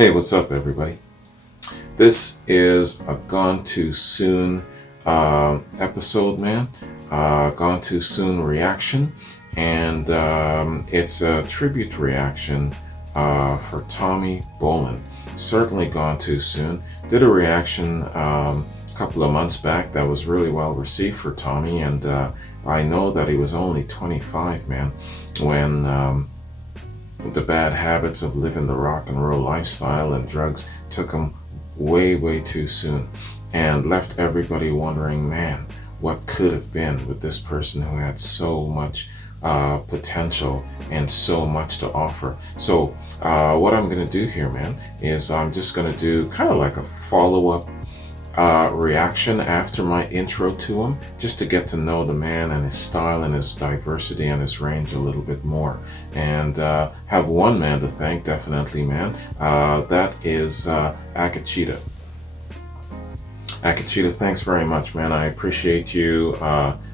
Hey, what's up, everybody? This is a Gone Too Soon episode, man. Gone Too Soon reaction, and it's a tribute reaction for Tommy Bolin. Certainly Gone Too Soon. Did a reaction a couple of months back that was really well received for Tommy, and I know that he was only 25, man, when the bad habits of living the rock and roll lifestyle and drugs took him way too soon and left everybody wondering, man, what could have been with this person who had so much potential and so much to offer. So what I'm going to do here, man, is I'm just going to do kind of like a follow-up reaction after my intro to him, just to get to know the man and his style and his diversity and his range a little bit more, and have one man to thank, definitely, man. That is Akachita. Akachita, thanks very much, man. I appreciate you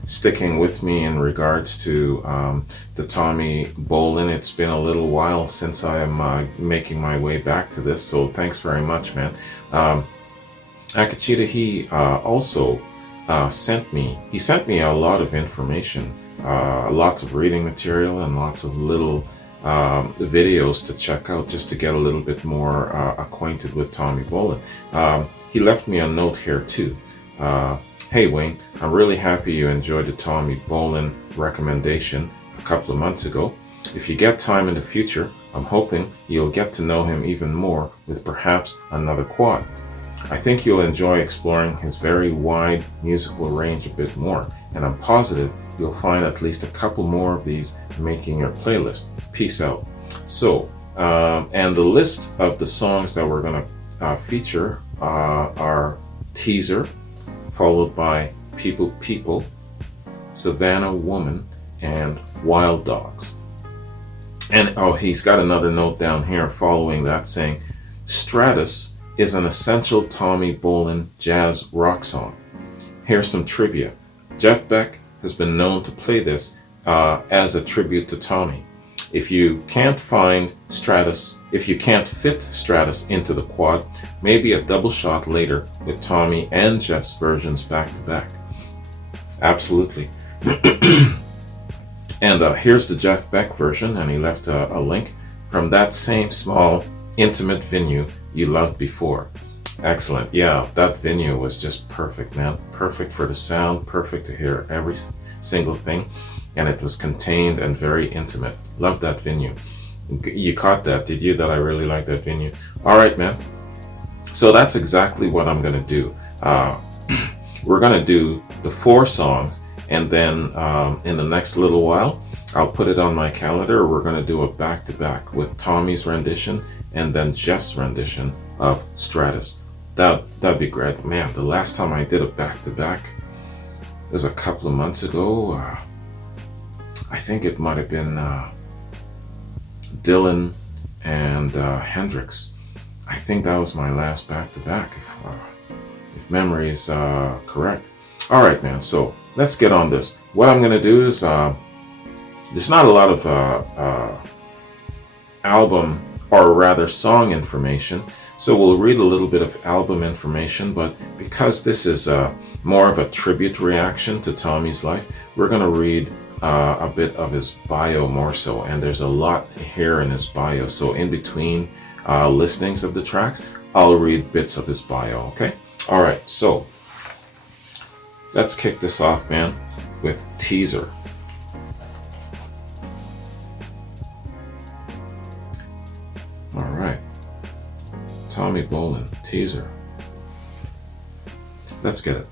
sticking with me in regards to the Tommy Bolin. It's been a little while since I am making my way back to this, so thanks very much, man. Akachita, he also sent me a lot of information, lots of reading material and lots of little videos to check out, just to get a little bit more acquainted with Tommy Bolin. He left me a note here too. Hey Wayne, I'm really happy you enjoyed the Tommy Bolin recommendation a couple of months ago. If you get time in the future, I'm hoping you'll get to know him even more with perhaps another quad. I think you'll enjoy exploring his very wide musical range a bit more, and I'm positive you'll find at least a couple more of these making your playlist. Peace out. So, and the list of the songs that we're going to feature are Teaser, followed by People, Savannah Woman, and Wild Dogs. And he's got another note down here following that saying, Stratus is an essential Tommy Bolin jazz rock song. Here's some trivia. Jeff Beck has been known to play this as a tribute to Tommy. If you can't fit Stratus into the quad, maybe a double shot later with Tommy and Jeff's versions back to back. Absolutely. And here's the Jeff Beck version, and he left a link from that same small intimate venue you loved before. Excellent. Yeah, that venue was just perfect, man. Perfect for the sound, perfect to hear every single thing, and it was contained and very intimate. Loved that venue. You caught that, did you? That I really liked that venue. All right, man. So that's exactly what I'm gonna do. We're gonna do the 4 songs, and then in the next little while, I'll put it on my calendar. We're going to do a back-to-back with Tommy's rendition and then Jeff's rendition of Stratus. That'd be great. Man, the last time I did a back-to-back was a couple of months ago. I think it might have been Dylan and Hendrix. I think that was my last back-to-back, if memory is correct. All right, man. So let's get on this. What I'm going to do is... there's not a lot of album, or rather song information, so we'll read a little bit of album information, but because this is more of a tribute reaction to Tommy's life, we're going to read a bit of his bio more so, and there's a lot here in his bio, so in between listenings of the tracks, I'll read bits of his bio, okay? Alright, so let's kick this off, man, with Teaser. Alright, Tommy Bolin, Teaser. Let's get it.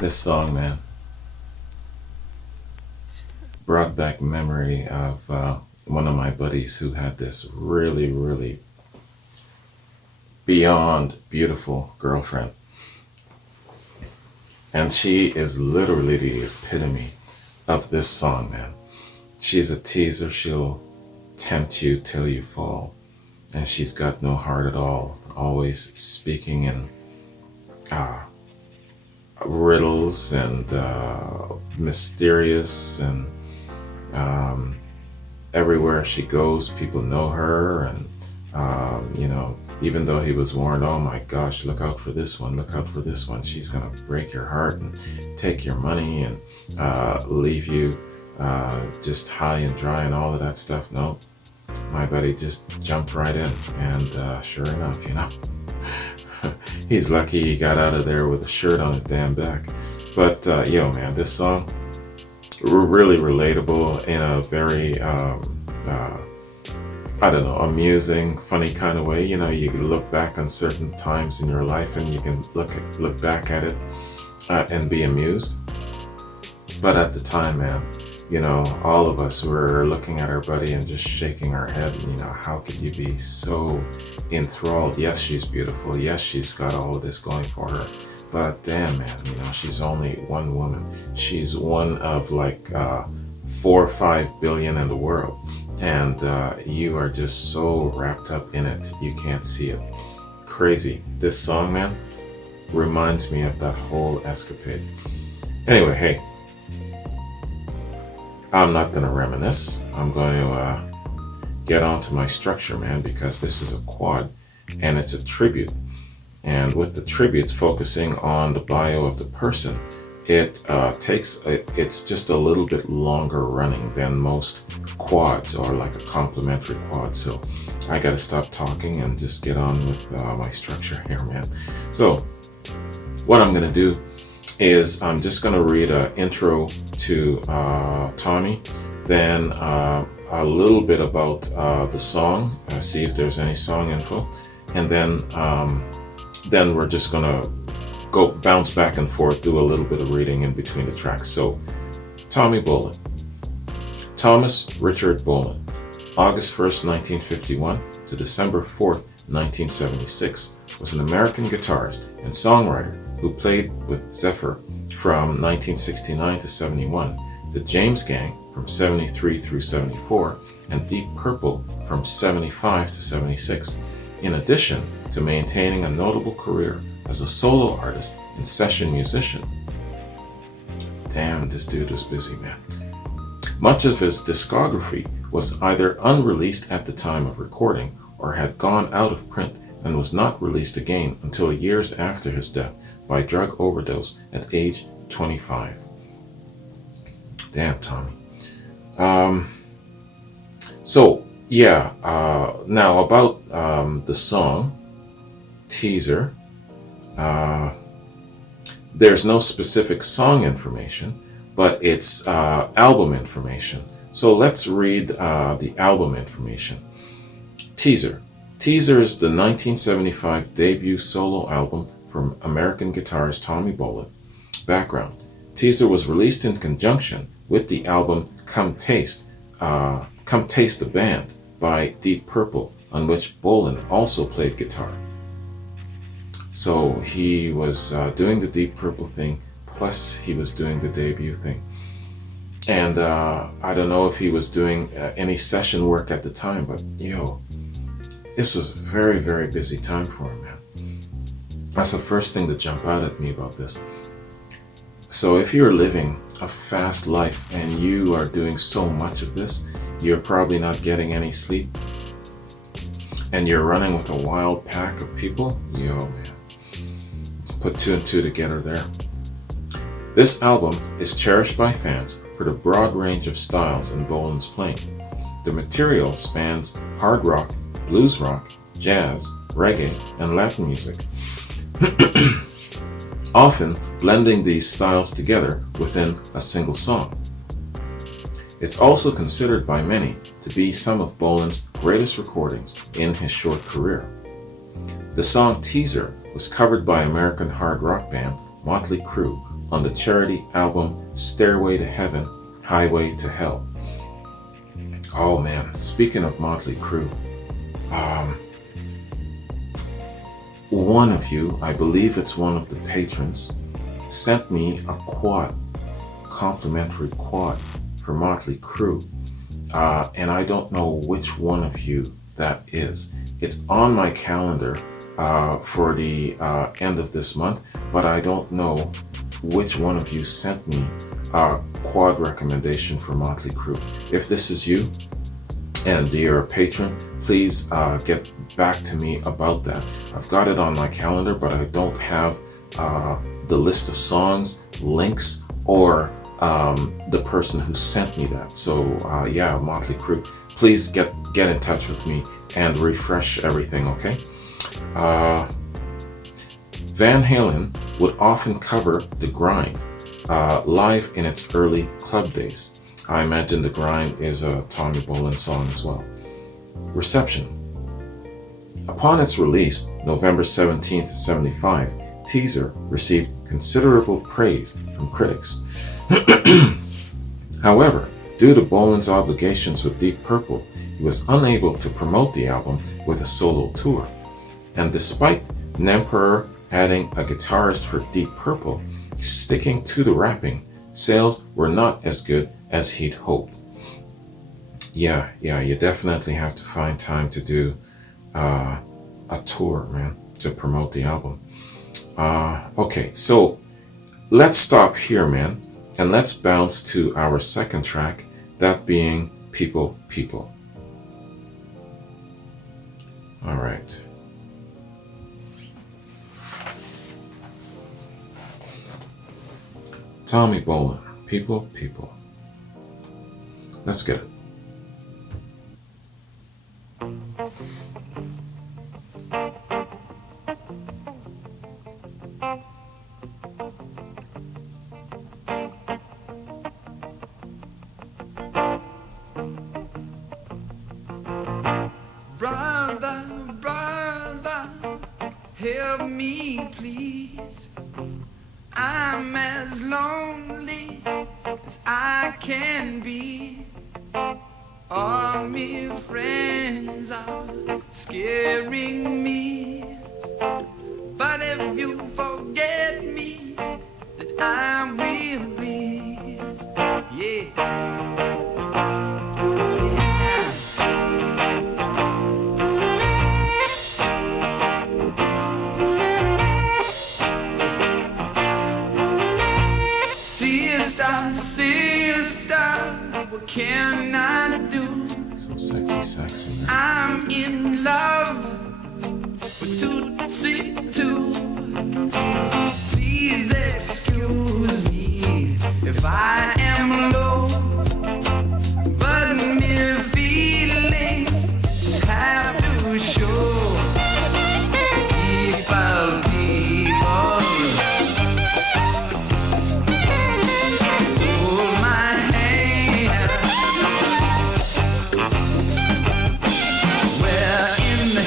This song, man, brought back memory of one of my buddies who had this really, really beyond beautiful girlfriend. And she is literally the epitome of this song, man. She's a teaser. She'll tempt you till you fall. And she's got no heart at all. Always speaking in riddles and mysterious, and everywhere she goes, people know her. And even though he was warned, oh my gosh, look out for this one, look out for this one, she's gonna break your heart and take your money and leave you just high and dry and all of that stuff. No, my buddy just jumped right in, and sure enough, he's lucky he got out of there with a shirt on his damn back. But man, this song, really relatable in a very amusing, funny kind of way. You can look back on certain times in your life and you can look back at it and be amused. But at the time, man, all of us were looking at our buddy and just shaking our head. How could you be so enthralled? Yes, she's beautiful. Yes, she's got all of this going for her. But damn, man, she's only one woman. She's one of like 4 or 5 billion in the world. And you are just so wrapped up in it, you can't see it. Crazy. This song, man, reminds me of that whole escapade. Anyway, hey, I'm not going to reminisce. I'm going to get on to my structure, man, because this is a quad and it's a tribute. And with the tribute focusing on the bio of the person, it's just a little bit longer running than most quads, or like a complimentary quad. So I got to stop talking and just get on with my structure here, man. So what I'm going to do is I'm just going to read an intro to Tommy, then a little bit about the song, see if there's any song info, and then we're just going to bounce back and forth, do a little bit of reading in between the tracks. So, Tommy Bolin. Thomas Richard Bolin, August 1st, 1951 to December 4th, 1976, was an American guitarist and songwriter who played with Zephyr from 1969 to 71, the James Gang from 73 through 74, and Deep Purple from 75 to 76, in addition to maintaining a notable career as a solo artist and session musician. Damn, this dude was busy, man. Much of his discography was either unreleased at the time of recording or had gone out of print and was not released again until years after his death by drug overdose at age 25. Damn, Tommy. Now about the song, Teaser. There's no specific song information, but it's album information. So let's read the album information. Teaser. Teaser is the 1975 debut solo album from American guitarist Tommy Bolin. Background. Teaser was released in conjunction with the album Come Taste the Band by Deep Purple, on which Bolin also played guitar. So he was doing the Deep Purple thing, plus he was doing the debut thing. And I don't know if he was doing any session work at the time, but this was a very, very busy time for him, man. That's the first thing to jump out at me about this. So if you're living a fast life and you are doing so much of this, you're probably not getting any sleep, and you're running with a wild pack of people, man. Put two and two together there. This album is cherished by fans for the broad range of styles in Bolin's playing. The material spans hard rock, blues rock, jazz, reggae, and Latin music, often blending these styles together within a single song. It's also considered by many to be some of Bolin's greatest recordings in his short career. The song Teaser was covered by American hard rock band Motley Crue on the charity album Stairway to Heaven, Highway to Hell. Oh man, speaking of Motley Crue, one of you, I believe it's one of the patrons, sent me a complimentary quad for Motley Crue, and I don't know which one of you that is. It's on my calendar for the end of this month, but I don't know which one of you sent me a quad recommendation for Motley Crue. If this is you and you're a patron, please get back to me about that. I've got it on my calendar, but I don't have the list of songs, links, or the person who sent me that. So yeah, Motley Crue, please get in touch with me and refresh everything, okay? Van Halen would often cover The Grind live in its early club days. I imagine The Grind is a Tommy Bolin song as well. Reception. Upon its release, November 17th, 75, Teaser received considerable praise from critics. However, due to Bolin's obligations with Deep Purple, he was unable to promote the album with a solo tour. And despite Nemperor adding a guitarist for Deep Purple, sticking to the rapping, sales were not as good as he'd hoped. Yeah, you definitely have to find time to do a tour, man, to promote the album. Okay, so let's stop here, man, and let's bounce to our second track, that being People, People. All right. Tommy Bolin, People, People. Let's get it. Brother, brother, help me please. I'm as lonely as I can be. All my friends are scaring me. But if you forget me, then I will be. Yeah. What can I do? Some sexy. I'm in love with Tootsie too. Please excuse me if I am low, but my feelings have to show. People, people. In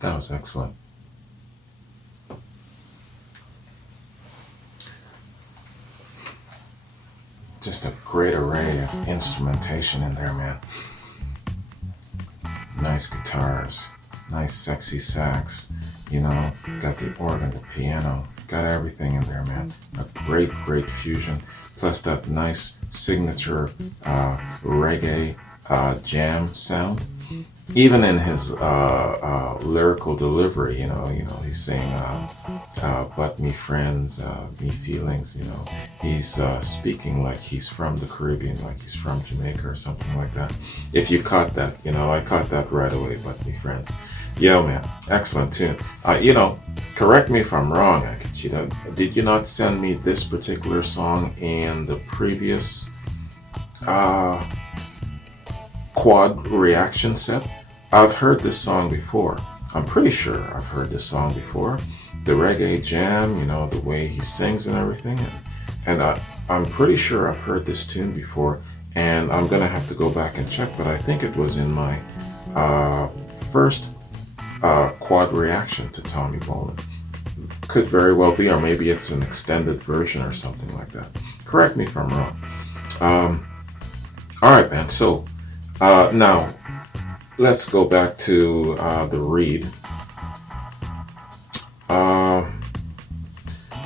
That was excellent. Just a great array of instrumentation in there, man. Nice guitars, nice sexy sax, you know, got the organ, the piano, got everything in there, man. A great fusion, plus that nice signature reggae jam sound. Even in his lyrical delivery, you know, he's saying, "But me friends, me feelings," you know, he's speaking like he's from the Caribbean, like he's from Jamaica or something like that. If you caught that, you know, I caught that right away. "But me friends," yo, man, excellent tune. You know, correct me if I'm wrong. You know, did you not send me this particular song in the previous quad reaction set? I've heard this song before. I'm pretty sure I've heard this song before. The reggae jam, you know, the way he sings and everything. And I'm pretty sure I've heard this tune before. And I'm going to have to go back and check. But I think it was in my first quad reaction to Tommy Bolin. Could very well be, or maybe it's an extended version or something like that. Correct me if I'm wrong. All right, man. So now, let's go back to the read.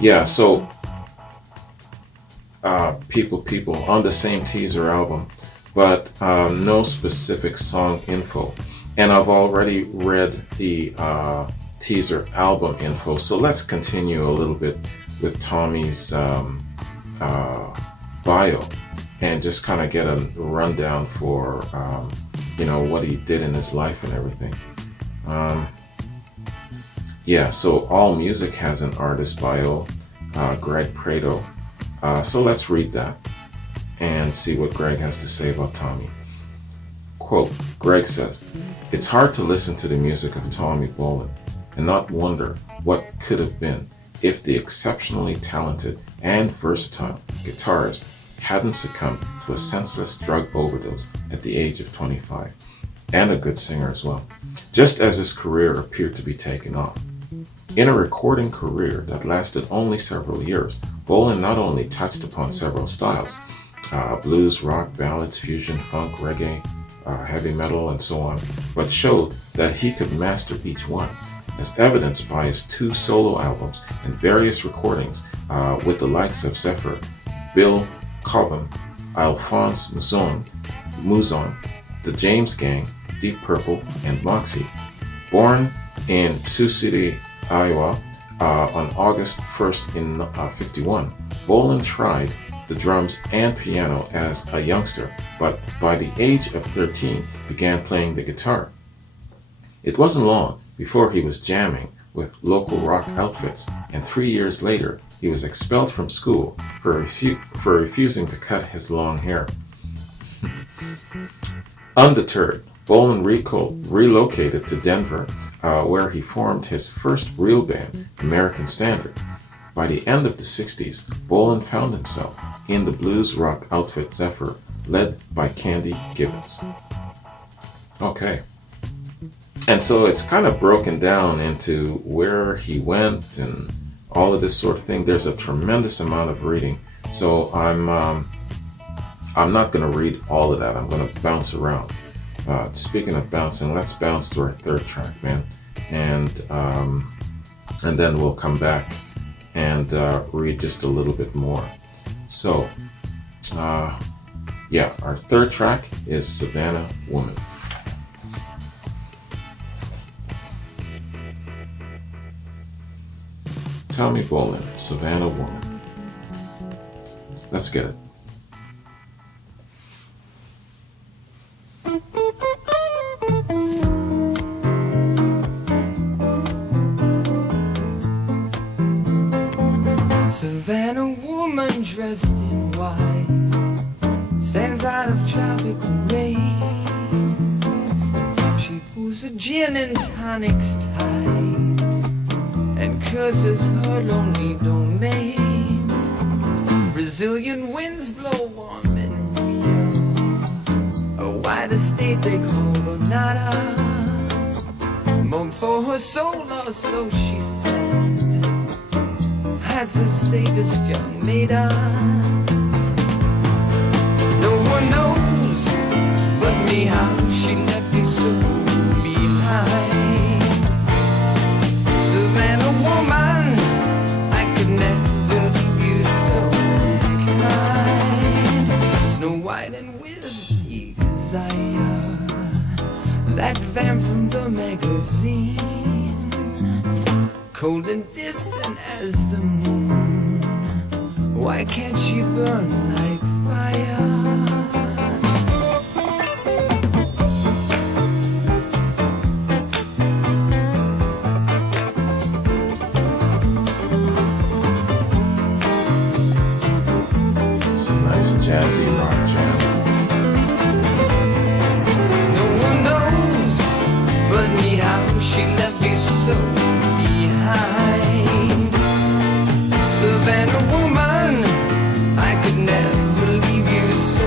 Yeah, so people on the same teaser album, but no specific song info. And I've already read the teaser album info, so let's continue a little bit with Tommy's bio and just kind of get a rundown for you know, what he did in his life and everything. Yeah, so All Music has an artist bio, Greg Prado. So let's read that and see what Greg has to say about Tommy. Quote, Greg says, "It's hard to listen to the music of Tommy Bolin and not wonder what could have been if the exceptionally talented and versatile guitarist hadn't succumbed to a senseless drug overdose at the age of 25, and a good singer as well, just as his career appeared to be taking off. In a recording career that lasted only several years, Bolin not only touched upon several styles, blues, rock, ballads, fusion, funk, reggae, heavy metal, and so on, but showed that he could master each one, as evidenced by his 2 solo albums and various recordings with the likes of Zephyr, Bill Cobham, Alphonse Mouzon, The James Gang, Deep Purple, and Moxie. Born in Sioux City, Iowa, on August 1st in 51, Bolin tried the drums and piano as a youngster, but by the age of 13 began playing the guitar. It wasn't long before he was jamming with local rock outfits, and 3 years later he was expelled from school for refusing to cut his long hair. Undeterred, Bolin relocated to Denver, where he formed his first real band, American Standard. By the end of the 60s, Bolin found himself in the blues rock outfit Zephyr, led by Candy Gibbons. Okay. And so it's kind of broken down into where he went and all of this sort of thing. There's a tremendous amount of reading. So I'm not going to read all of that. I'm going to bounce around. Speaking of bouncing, let's bounce to our third track, man. And then we'll come back and read just a little bit more. So, yeah, our third track is Savannah Woman. Tommy Bolin, Savannah Woman. Let's get it. Savannah woman dressed in white stands out of tropical rays. She pulls her gin and tonics tight and curses her lonely domain. Brazilian winds blow warm in Rio, a white estate they call Granada. smoke for her soul, or so she said. Has a sadist young maid eyes. No one knows but me how she left me so behind. Savannah woman, I could never leave you so kind. Snow White and with desire, that vamp from the magazine, cold and distant as the moon. Why can't she burn like fire? It's a nice jazzy rock jam. No one knows but me how she left me so behind. Savannah woman, I could never leave you so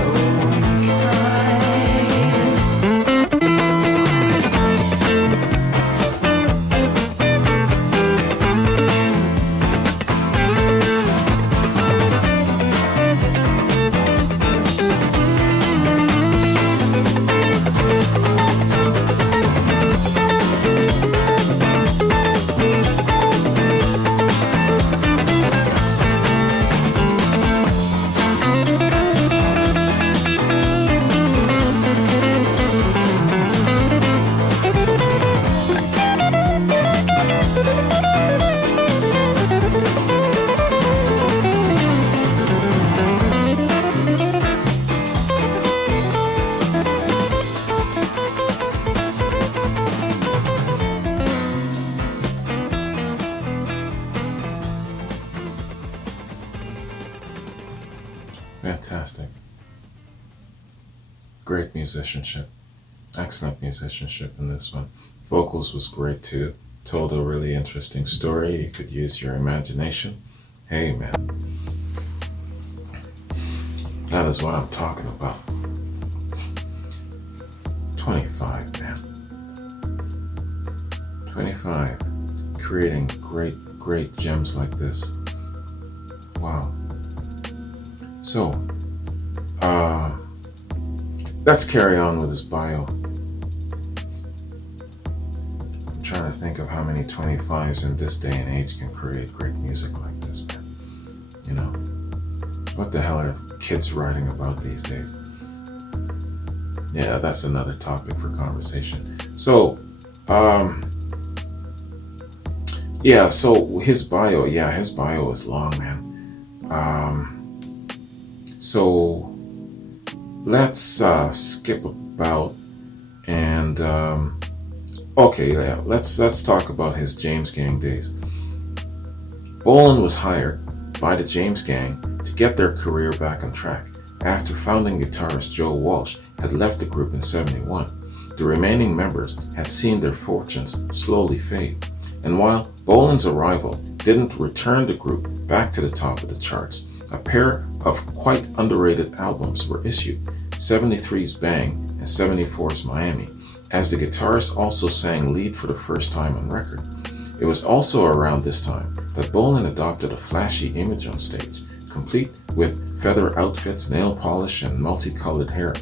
Fantastic. Great musicianship. Excellent musicianship in this one. Vocals was great too. Told a really interesting story. You could use your imagination. Hey man. That is what I'm talking about. 25, man. 25. Creating great gems like this. Wow. So, let's carry on with his bio. I'm trying to think of how many 25s in this day and age can create great music like this, man. You know, what the hell are kids writing about these days? Yeah, that's another topic for conversation. So, yeah, so his bio is long, man. So let's skip about and let's talk about his James Gang days. Bolin was hired by the James Gang to get their career back on track after founding guitarist Joe Walsh had left the group in '71. The remaining members had seen their fortunes slowly fade, and while Bolin's arrival didn't return the group back to the top of the charts, a pair of quite underrated albums were issued, '73's Bang and '74's Miami, as the guitarist also sang lead for the first time on record. It was also around this time that Bolin adopted a flashy image on stage, complete with feather outfits, nail polish, and multicolored hair.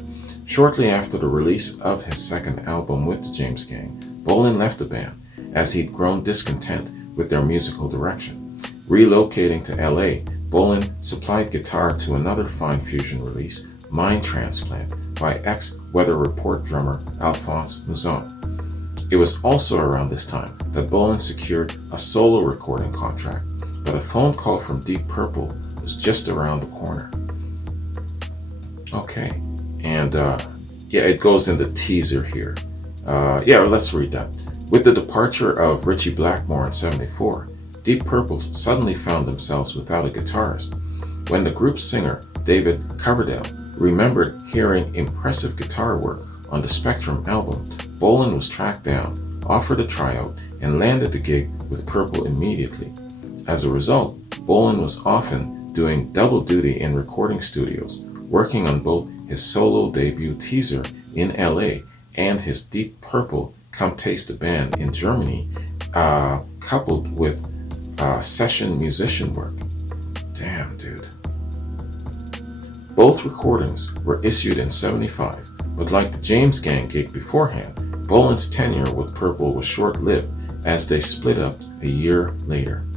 Shortly after the release of his second album with the James Gang, Bolin left the band as he'd grown discontent with their musical direction. Relocating to LA, Bolin supplied guitar to another fine fusion release, Mind Transplant, by ex-Weather Report drummer Alphonse Mouzon. It was also around this time that Bolin secured a solo recording contract, but a phone call from Deep Purple was just around the corner. Okay, and it goes in the teaser here. Let's read that. With the departure of Ritchie Blackmore in '74, Deep Purple suddenly found themselves without a guitarist. When the group's singer, David Coverdale, remembered hearing impressive guitar work on the Spectrum album, Bolin was tracked down, offered a tryout, and landed the gig with Purple immediately. As a result, Bolin was often doing double duty in recording studios, working on both his solo debut Teaser in LA and his Deep Purple Come Taste the Band in Germany, coupled with session musician work. Damn, dude. Both recordings were issued in '75, but like the James Gang gig beforehand, Bolin's tenure with Purple was short-lived as they split up a year later.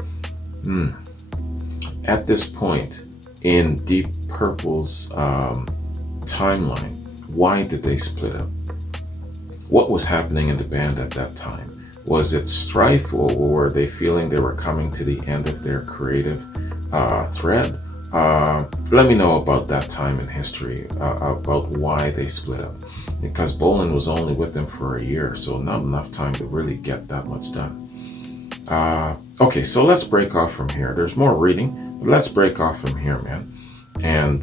At this point in Deep Purple's timeline, why did they split up? What was happening in the band at that time? Was it strife, or were they feeling they were coming to the end of their creative thread? Let me know about that time in history, about why they split up. Because Bolin was only with them for a year, so not enough time to really get that much done. Okay, so let's break off from here. There's more reading, but let's break off from here, man. And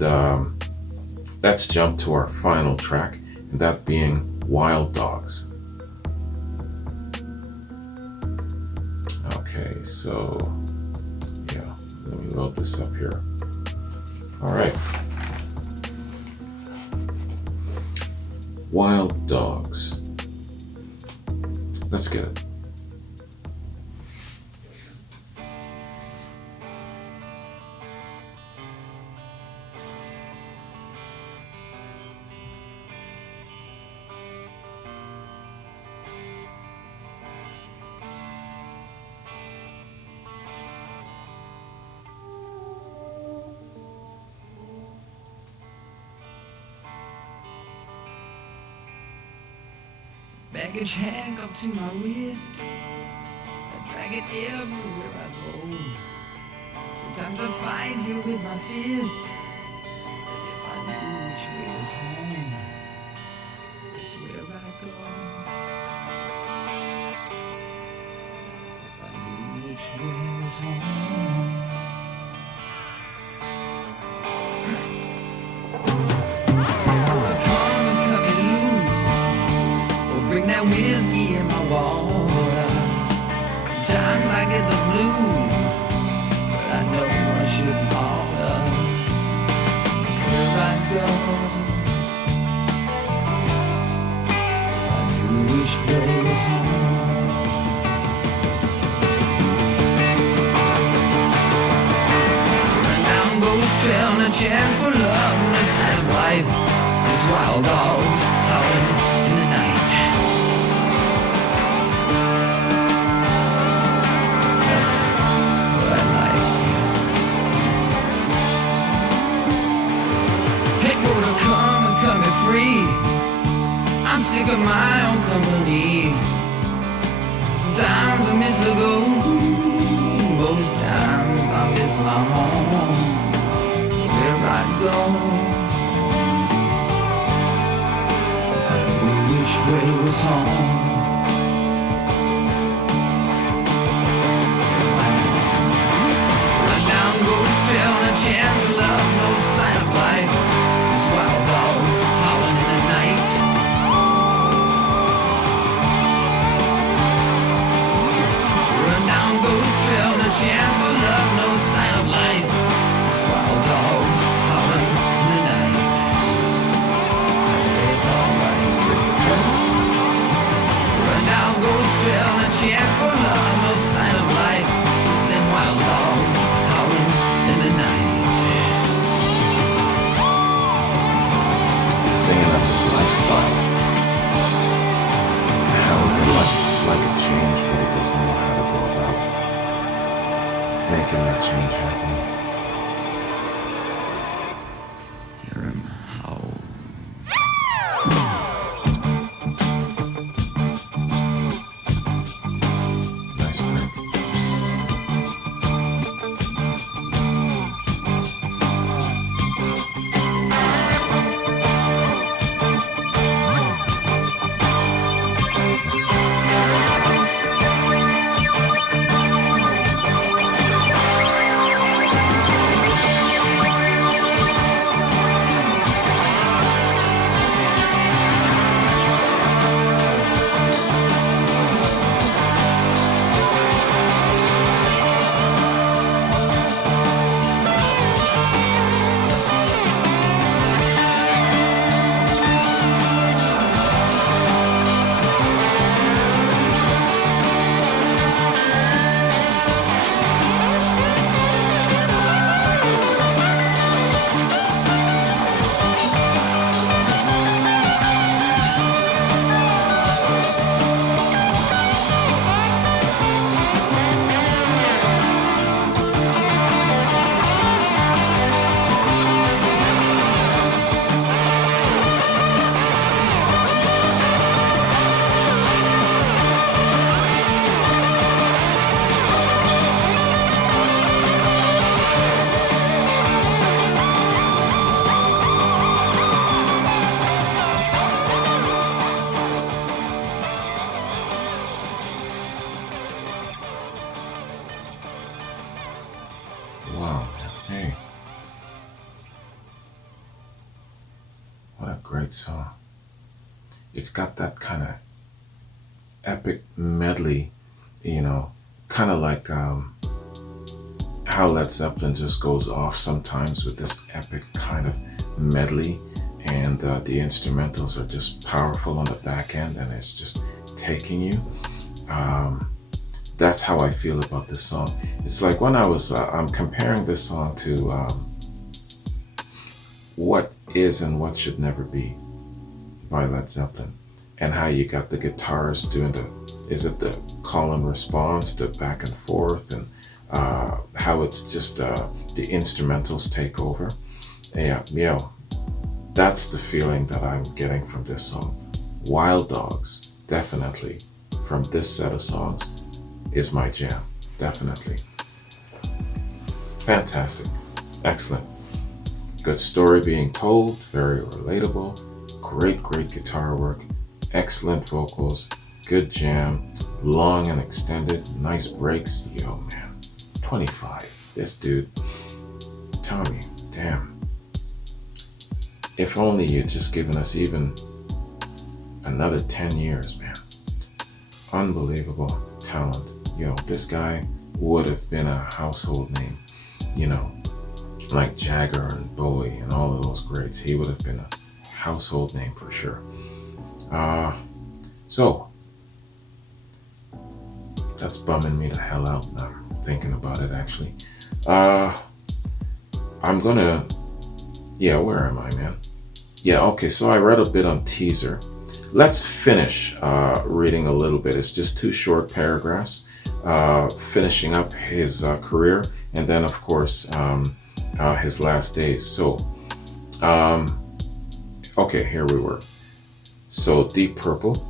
let's jump to our final track, and that being Wild Dogs. Okay, so yeah, let me load this up here. All right. Wild Dogs. Let's get it. Baggage handcuffed to my wrist, I drag it everywhere I go. Sometimes I fight you with my fist, but if I knew which way was home, that's where I go. If I knew which way was home. That whiskey in my water. Sometimes I get the blues, but I know I shouldn't order. Where I go, I knew which way was home. Run down Ghost Trail, no chance for love, no sign of life. These wild dogs howling in the night. Free. I'm sick of my own company. Sometimes I miss the go. Most times I miss my home. Where I go, I knew which way was home. Run down Ghost Trail, no chance of love, no sign of life. These wild dogs howling in the night. Run down Ghost Trail, no chance for love, no sign of life. These wild dogs howling in the night. I say it's alright. Run down Ghost Trail, no chance for love, no sign of life. It's them wild dogs howling in the night. Singing of this lifestyle, how he would like a change, but he doesn't know how to go about making that change happen. Hear him howl. Nice break. a great song. It's got that kind of epic medley, kind of like how Led Zeppelin just goes off sometimes with this epic kind of medley, and the instrumentals are just powerful on the back end, and it's just taking you. That's how I feel about this song. It's like when I'm comparing this song to What Is and What Should Never Be by Led Zeppelin, and how you got the guitars doing the call and response, the back and forth, and how it's just the instrumentals take over. Yeah, that's the feeling that I'm getting from this song. Wild Dogs, definitely, from this set of songs, is my jam. Definitely. Fantastic. Excellent. Good story being told, very relatable, great guitar work, excellent vocals, good jam, long and extended, nice breaks. Yo, man, 25. This dude, Tommy, damn. If only you'd just given us even another 10 years, man. Unbelievable talent. Yo, this guy would have been a household name, like Jagger and Bowie and all of those greats. He would have been a household name for sure. So that's bumming me the hell out now, thinking about it actually. I'm gonna, where am I, man? Yeah, okay, so I read a bit on Teaser. Let's finish reading a little bit. It's just 2 short paragraphs, finishing up his career, and then of course his last days. So, okay, here we were. So Deep Purple,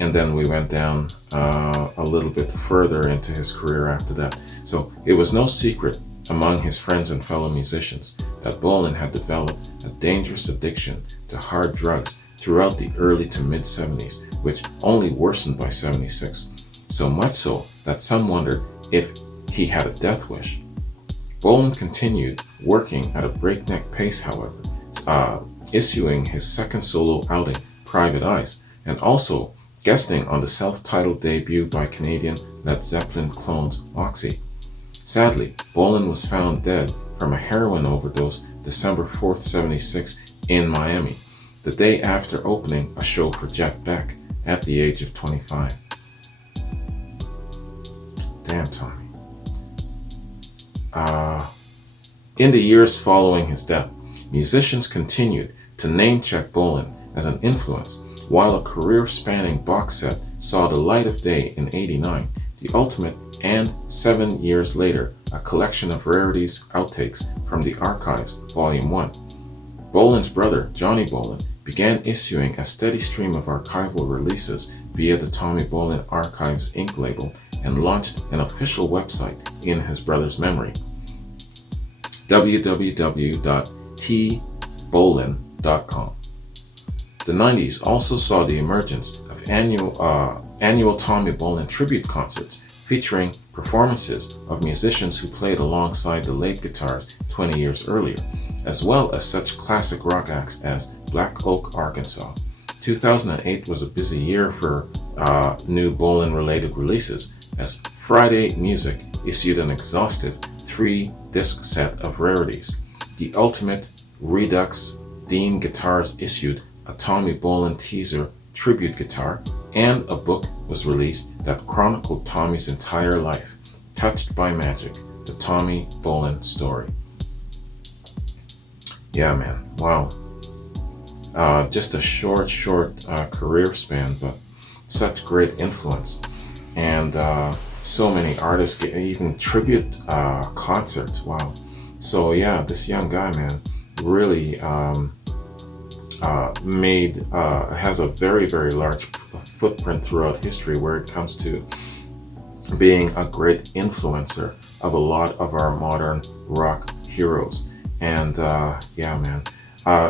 and then we went down a little bit further into his career after that. So it was no secret among his friends and fellow musicians that Bolin had developed a dangerous addiction to hard drugs throughout the early to mid 70s, which only worsened by 76. So much so that some wondered if he had a death wish. Bolin continued working at a breakneck pace, however, issuing his second solo outing, Private Eyes, and also guesting on the self-titled debut by Canadian Led Zeppelin clones Oxy. Sadly, Bolin was found dead from a heroin overdose December 4th, 76 in Miami, the day after opening a show for Jeff Beck at the age of 25. Damn, Tommy. In the years following his death, musicians continued to name-check Bolin as an influence, while a career-spanning box set saw the light of day in '89, The Ultimate, and 7 years later, a collection of rarities outtakes from the Archives, Volume 1. Bolin's brother, Johnny Bolin, began issuing a steady stream of archival releases via the Tommy Bolin Archives Inc. label and launched an official website in his brother's memory, www.tbolin.com. The 90s also saw the emergence of annual Tommy Bolin tribute concerts featuring performances of musicians who played alongside the late guitars 20 years earlier, as well as such classic rock acts as Black Oak, Arkansas. 2008 was a busy year for new Bolin-related releases, as Friday Music issued an exhaustive 3-disc set of rarities. The Ultimate, Redux, Dean Guitars issued a Tommy Bolin teaser tribute guitar, and a book was released that chronicled Tommy's entire life, Touched by Magic, the Tommy Bolin story. Yeah, man, wow. Just a short career span, but such great influence. And so many artists get even tribute concerts, wow. So yeah, this young guy, man, really has a very large footprint throughout history where it comes to being a great influencer of a lot of our modern rock heroes. And yeah, man,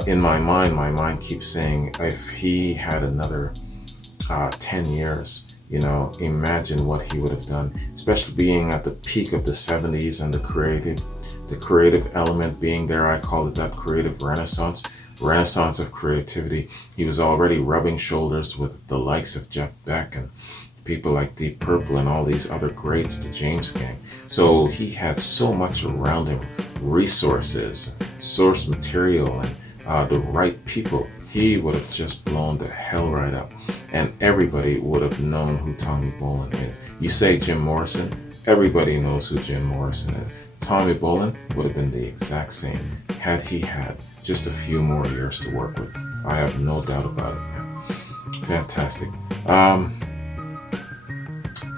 in my mind keeps saying if he had another 10 years, imagine what he would have done, especially being at the peak of the 70s and the creative the creative element being there. I call it that creative renaissance of creativity. He was already rubbing shoulders with the likes of Jeff Beck and people like Deep Purple and all these other greats, the James Gang. So he had so much around him, resources, source material, and the right people. He would have just blown the hell right up, and everybody would have known who Tommy Bolin is. You say Jim Morrison, everybody knows who Jim Morrison is. Tommy Bolin would have been the exact same had he had just a few more years to work with. I have no doubt about it, man. Fantastic.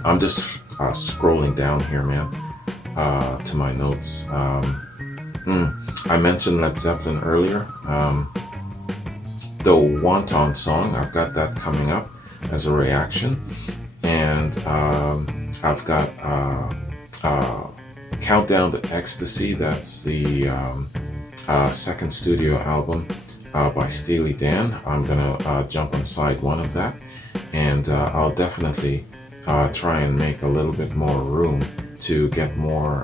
I'm just scrolling down here, man, to my notes. I mentioned Led Zeppelin earlier. The Wonton song, I've got that coming up as a reaction. And I've got Countdown to Ecstasy. That's the second studio album by Steely Dan. I'm gonna jump on side one of that, and I'll definitely try and make a little bit more room to get more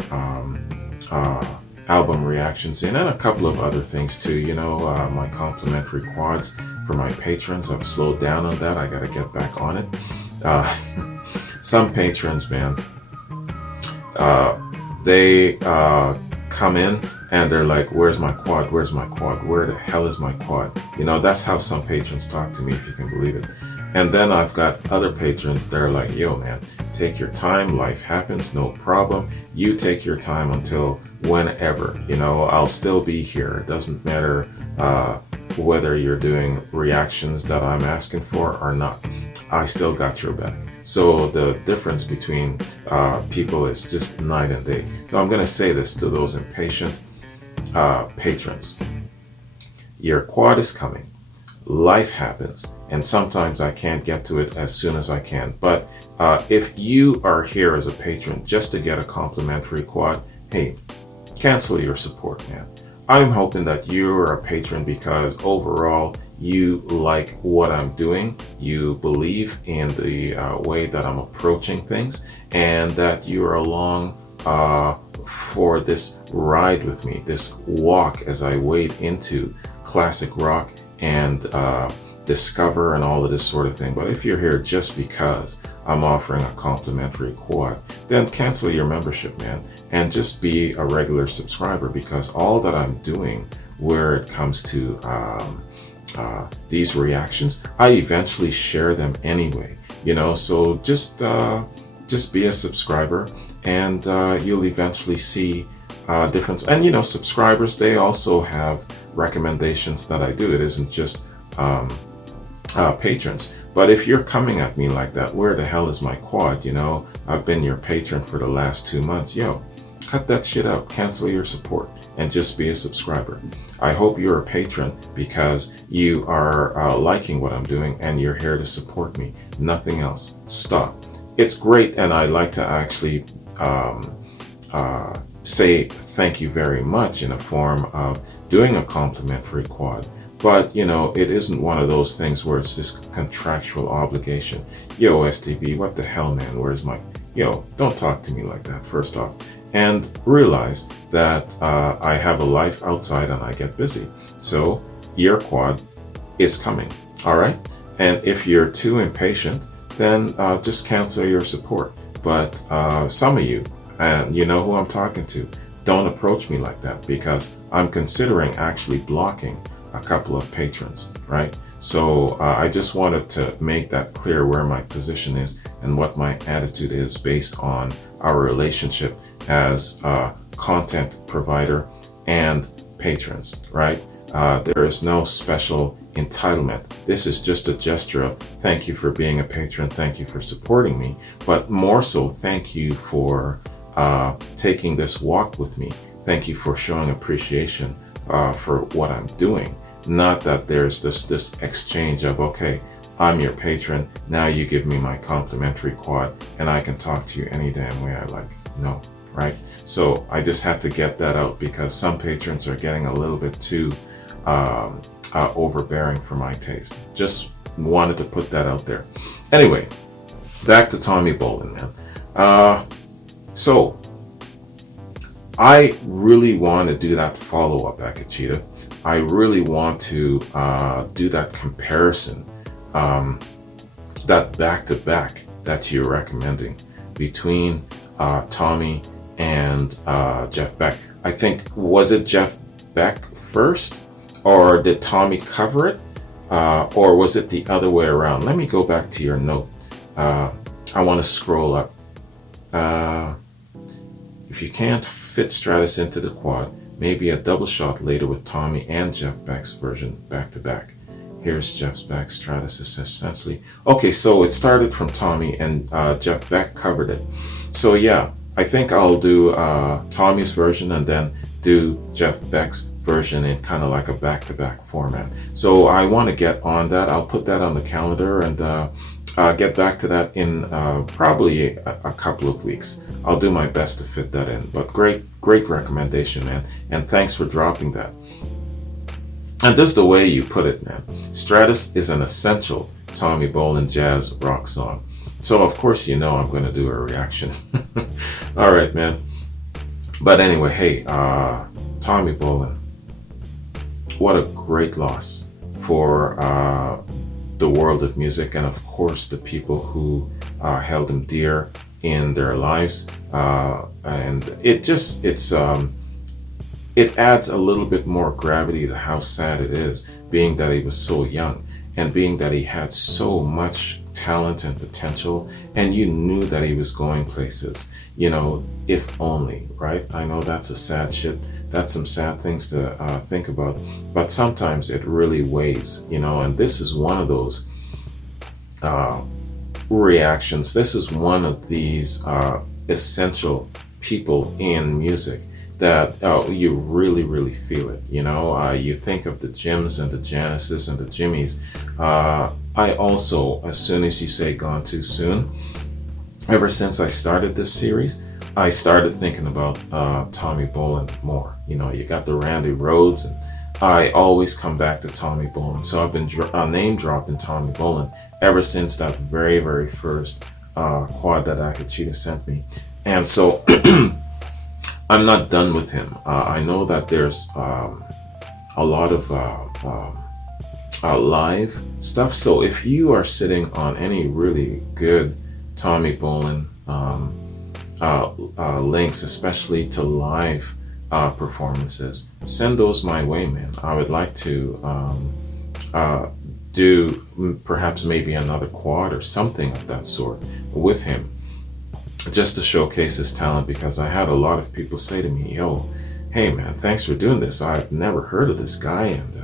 album reactions in, and a couple of other things too. You know, my complimentary quads for my patrons, I've slowed down on that. I gotta get back on it. Some patrons, man, they come in and they're like, where's my quad? Where's my quad? Where the hell is my quad? You know, that's how some patrons talk to me, if you can believe it. And then I've got other patrons that are like, yo, man, take your time. Life happens, no problem. You take your time until whenever. You know, I'll still be here. It doesn't matter whether you're doing reactions that I'm asking for or not. I still got your back. So the difference between people is just night and day. So I'm going to say this to those impatient patrons. Your quad is coming. Life happens, and sometimes I can't get to it as soon as I can. But if you are here as a patron just to get a complimentary quad, hey, cancel your support, man. I'm hoping that you're a patron because overall you like what I'm doing, you believe in the way that I'm approaching things, and that you are along for this ride with me, this walk as I wade into classic rock and discover and all of this sort of thing. But if you're here just because I'm offering a complimentary quad, then cancel your membership, man, and just be a regular subscriber, because all that I'm doing where it comes to these reactions, I eventually share them anyway, you know. So just be a subscriber, and you'll eventually see difference. And you know, subscribers, they also have recommendations that I do. It isn't just patrons. But if you're coming at me like that, where the hell is my quad? You know, I've been your patron for the last 2 months. Yo, cut that shit out. Cancel your support and just be a subscriber. I hope you're a patron because you are liking what I'm doing and you're here to support me. Nothing else. Stop. It's great, and I like to actually say thank you very much in a form of doing a complimentary quad. But, you know, it isn't one of those things where it's this contractual obligation. Yo, STB, what the hell, man? Where's my... Yo, don't talk to me like that, first off. And realize that I have a life outside and I get busy. So your quad is coming, all right? And if you're too impatient, then just cancel your support. But some of you, and you know who I'm talking to, don't approach me like that, because I'm considering actually blocking a couple of patrons, right? So I just wanted to make that clear where my position is and what my attitude is based on our relationship as a content provider and patrons, right? There is no special entitlement. This is just a gesture of thank you for being a patron, thank you for supporting me, but more so, thank you for taking this walk with me. Thank you for showing appreciation for what I'm doing. Not that there's this exchange of, okay, I'm your patron, now you give me my complimentary quad and I can talk to you any damn way I like. No, right? So I just had to get that out because some patrons are getting a little bit too overbearing for my taste. Just wanted to put that out there. Anyway, back to Tommy Bolin, man. So I really want to do that follow-up, Akachita. I really want to do that comparison, that back-to-back that you're recommending between Tommy and Jeff Beck. I think, was it Jeff Beck first, or did Tommy cover it, or was it the other way around? Let me go back to your note. I want to scroll up. If you can't fit Stratus into the quad, maybe a double shot later with Tommy and Jeff Beck's version back to back. Here's Jeff Beck's Stratus essentially. Okay, so it started from Tommy and Jeff Beck covered it. So yeah, I think I'll do Tommy's version and then do Jeff Beck's version in kind of like a back-to-back format. So I want to get on that. I'll put that on the calendar and get back to that in probably a couple of weeks. I'll do my best to fit that in. But great recommendation, man. And thanks for dropping that. And just the way you put it, man. Stratus is an essential Tommy Bolin jazz rock song. So of course you know I'm going to do a reaction. All right, man. But anyway, hey, Tommy Bolin. What a great loss for the world of music, and of course the people who held him dear in their lives. And it adds a little bit more gravity to how sad it is, being that he was so young and being that he had so much talent and potential, and you knew that he was going places. You know, if only, right? I know that's a sad shit. That's some sad things to think about, but sometimes it really weighs, you know, and this is one of those reactions. This is one of these essential people in music that you really feel it, you know. You think of the Jims and the Janices and the Jimmys. I also, as soon as you say Gone Too Soon, ever since I started this series, I started thinking about Tommy Bolin more. You know, you got the Randy Rhoads, and I always come back to Tommy Bolin. So I've been name dropping Tommy Bolin ever since that very first quad that Akachita sent me. And so I'm not done with him. I know that there's a lot of live stuff. So if you are sitting on any really good Tommy Bolin links, especially to live performances, send those my way, man. I would like to do perhaps maybe another quad or something of that sort with him, just to showcase his talent, because I had a lot of people say to me, yo, hey man, thanks for doing this. I've never heard of this guy, and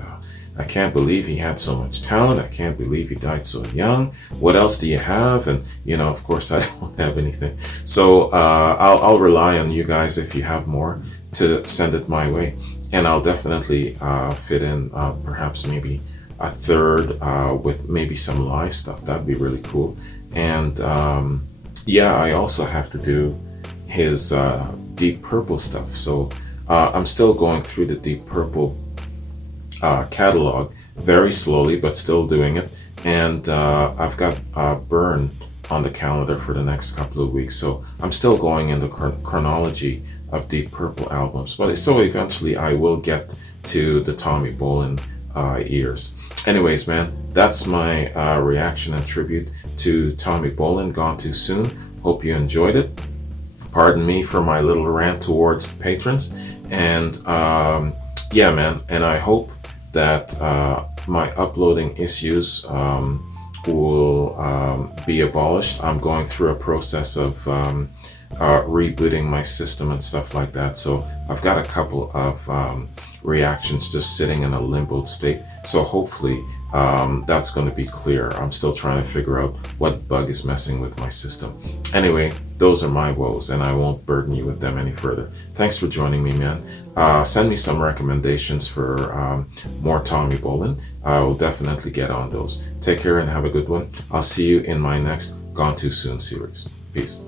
I can't believe he had so much talent. I can't believe he died so young. What else do you have? And you know, of course, I don't have anything. So I'll rely on you guys, if you have more, to send it my way, and I'll definitely fit in perhaps maybe a third with maybe some live stuff. That'd be really cool. And yeah, I also have to do his Deep Purple stuff. So I'm still going through the Deep Purple catalog very slowly, but still doing it. And I've got Burn on the calendar for the next couple of weeks. So I'm still going in the chronology of Deep Purple albums. But so eventually I will get to the Tommy Bolin ears. Anyways, man, that's my reaction and tribute to Tommy Bolin, Gone Too Soon. Hope you enjoyed it. Pardon me for my little rant towards patrons. And yeah, man, and I hope that my uploading issues will be abolished. I'm going through a process of rebooting my system and stuff like that. So I've got a couple of reactions just sitting in a limbo state. So hopefully that's going to be clear. I'm still trying to figure out what bug is messing with my system. Anyway, those are my woes, and I won't burden you with them any further. Thanks for joining me, man. Send me some recommendations for more Tommy Bolin. I will definitely get on those. Take care and have a good one. I'll see you in my next Gone Too Soon series. Peace.